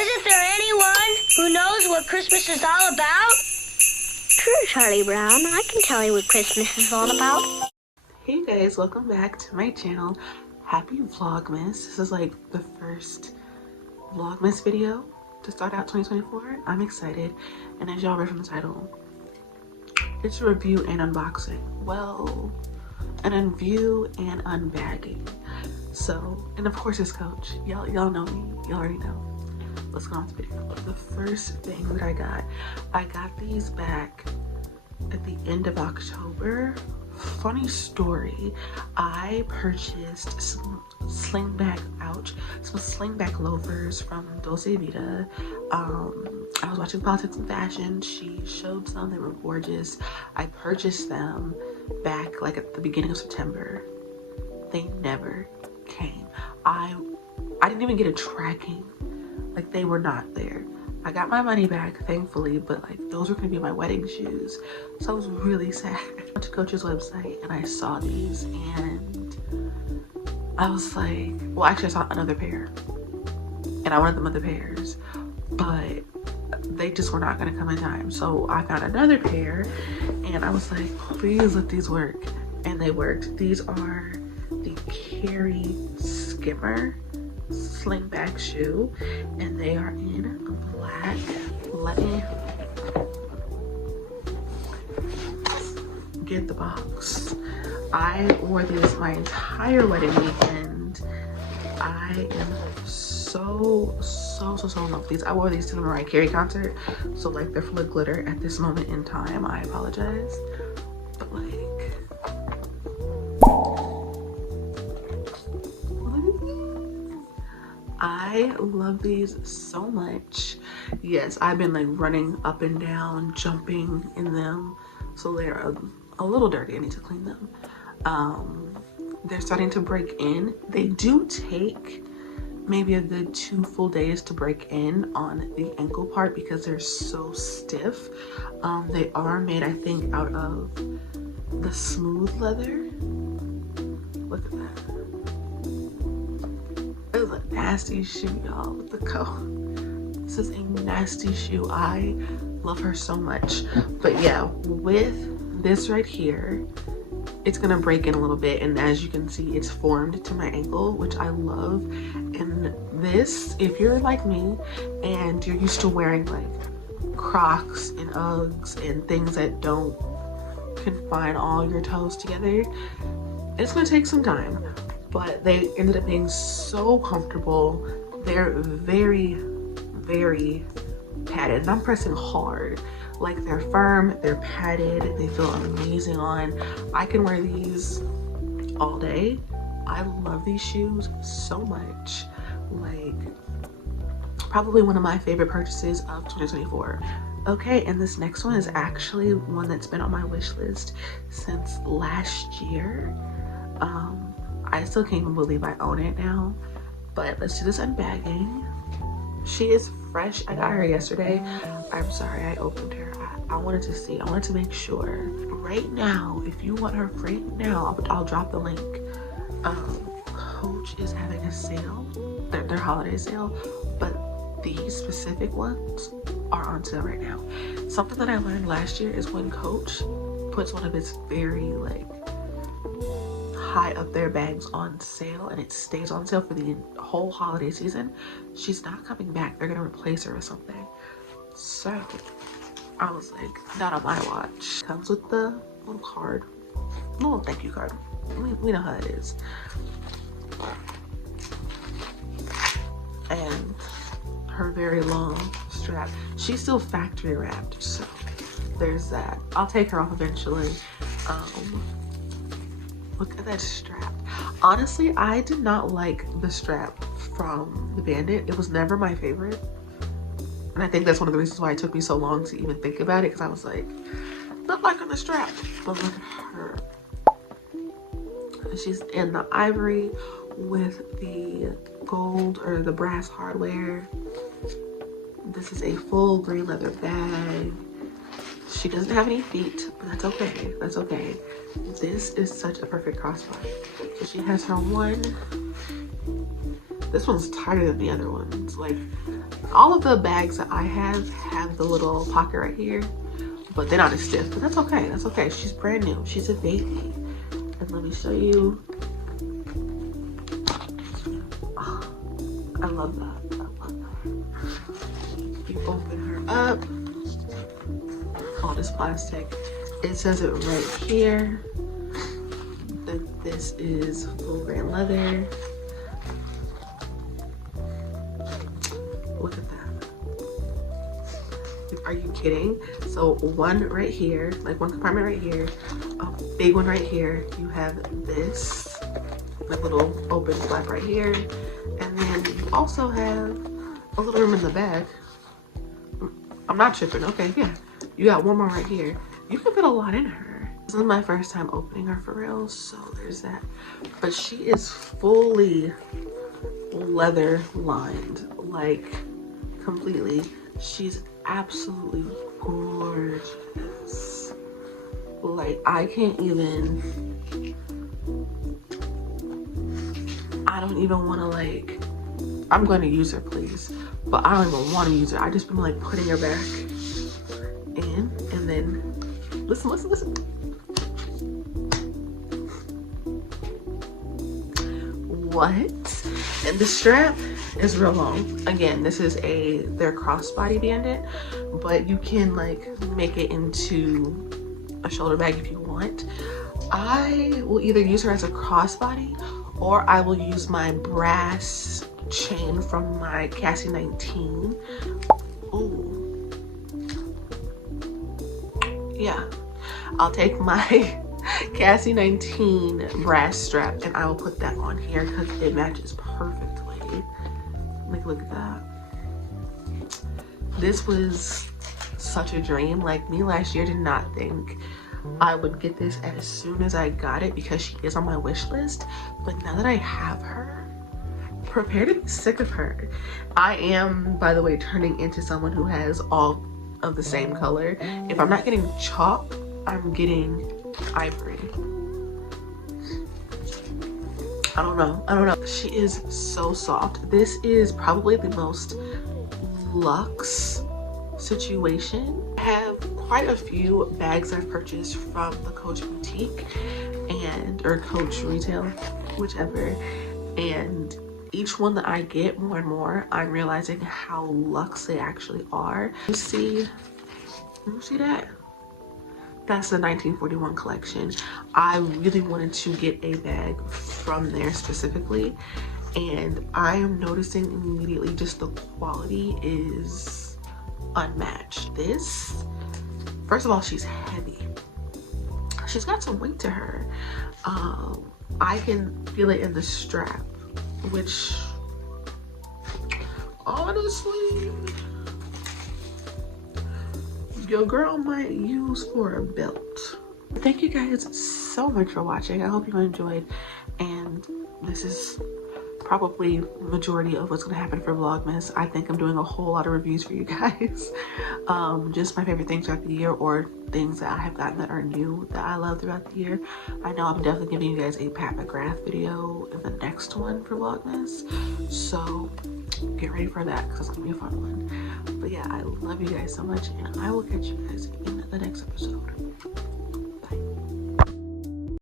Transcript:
Isn't there anyone who knows what Christmas is all about? Sure, Charlie Brown. I can tell you what Christmas is all about. Hey guys, welcome back to my channel. Happy Vlogmas. This is like the first Vlogmas video to start out 2024. I'm excited, and as y'all read from the title, it's a review and unboxing. Well, an review and unbagging. So, and of course it's Coach. Y'all know me. Y'all already know. Let's go on to the video. The first thing that I got these back at the end of October. Funny story, I purchased some slingback loafers from Dolce Vita. I was watching Politics and Fashion. She showed some, they were gorgeous. I purchased them back like at the beginning of September. They never came. I didn't even get a tracking. Like, they were not there. I got my money back, thankfully, but like those were gonna be my wedding shoes. So I was really sad. I went to Coach's website and I saw these and I was like, well, actually I saw another pair and I wanted them other pairs, but they just were not gonna come in time. So I found another pair and I was like, please let these work. And they worked. These are the Carrie Skimmer slingback shoe and they are in black. Let me get the box. I wore these my entire wedding weekend. I am so in love with these. I wore these to the Mariah Carey concert, so like they're full of glitter at this moment in time. I apologize, but like, I love these so much. Yes, I've been like running up and down, jumping in them. So they're a little dirty. I need to clean them. They're starting to break in. They do take maybe a good 2 full days to break in on the ankle part because they're so stiff. They are made, I think, out of the smooth leather. Look at that. This is a nasty shoe, y'all, with the coat. This is a nasty shoe. I love her so much. But yeah, with this right here, it's gonna break in a little bit, and as you can see, it's formed to my ankle, which I love. And this, if you're like me and you're used to wearing like Crocs and Uggs and things that don't confine all your toes together, it's gonna take some time. But they ended up being so comfortable. They're very padded, and I'm pressing hard. Like, they're firm, they're padded, they feel amazing on. I can wear these all day. I love these shoes so much. Like, probably one of my favorite purchases of 2024. Okay, and this next one is actually one that's been on my wish list since last year. I still can't even believe I own it now, but let's do this unbagging. She is fresh. I got her yesterday. I'm sorry I opened her. I wanted to see. I wanted to make sure. Right now, if you want her right now, I'll drop the link. Coach is having a sale, their holiday sale, but these specific ones are on sale right now. Something that I learned last year is when Coach puts one of his very like high up their bags on sale and it stays on sale for the whole holiday season, she's not coming back. They're gonna replace her or something. So I was like, not on my watch. Comes with the little card, little thank you card. We know how it is. And her very long strap. She's still factory wrapped, so there's that. I'll take her off eventually. Look at that strap. Honestly, I did not like the strap from the Bandit. It was never my favorite. And I think that's one of the reasons why it took me so long to even think about it, because I was like, not liking the strap. But look at her. She's in the ivory with the gold or the brass hardware. This is a full green leather bag. She doesn't have any feet, but that's okay. That's okay. This is such a perfect crossbody. So she has her one This one's tighter than the other ones. Like, all of the bags that I have the little pocket right here, but they're not as stiff. But that's okay. That's okay. She's brand new. She's a baby. And let me show you. Oh, I love that. I love that. You open her up. All this plastic. It says it right here that this is full grain leather. Look at that. Are you kidding? So one right here, like one compartment right here, a big one right here. You have this, like little open flap right here. And then you also have a little room in the back. I'm not tripping. Okay, yeah. You got one more right here. You can fit a lot in her. This is my first time opening her for real, so there's that. But she is fully leather lined, like completely. She's absolutely gorgeous. Like, I don't even want to, like, I'm going to use her, please, but I don't even want to use her. I just been like putting her back in, and then listen. What? And the strap is real long. Again, this is their crossbody Bandit, but you can like make it into a shoulder bag if you want. I will either use her as a crossbody, or I will use my brass chain from my Cassie 19. Ooh. Yeah, I'll take my Cassie 19 brass strap and I will put that on here because it matches perfectly. Like, look at that. This was such a dream. Like, me last year did not think I would get this as soon as I got it because she is on my wish list. But now that I have her, prepare to be sick of her. I am, by the way, turning into someone who has all of the same color. If I'm not getting chalk, I'm getting ivory. I don't know. She is so soft. This is probably the most luxe situation. I have quite a few bags I've purchased from the Coach boutique or Coach retail, whichever, and each one that I get more and more, I'm realizing how luxe they actually are. You see that? That's the 1941 collection. I really wanted to get a bag from there specifically, and I am noticing immediately just the quality is unmatched. This, first of all, she's heavy. She's got some weight to her. I can feel it in the strap, which honestly your girl might use for a belt. Thank you guys so much for watching. I hope you enjoyed, and this is probably majority of what's going to happen for Vlogmas. I think I'm doing a whole lot of reviews for you guys. Just my favorite things throughout the year, or things that I have gotten that are new that I love throughout the year. I know I'm definitely giving you guys a Papagraph video in the next one for Vlogmas, so get ready for that because it's gonna be a fun one. But yeah, I love you guys so much, and I will catch you guys in the next episode.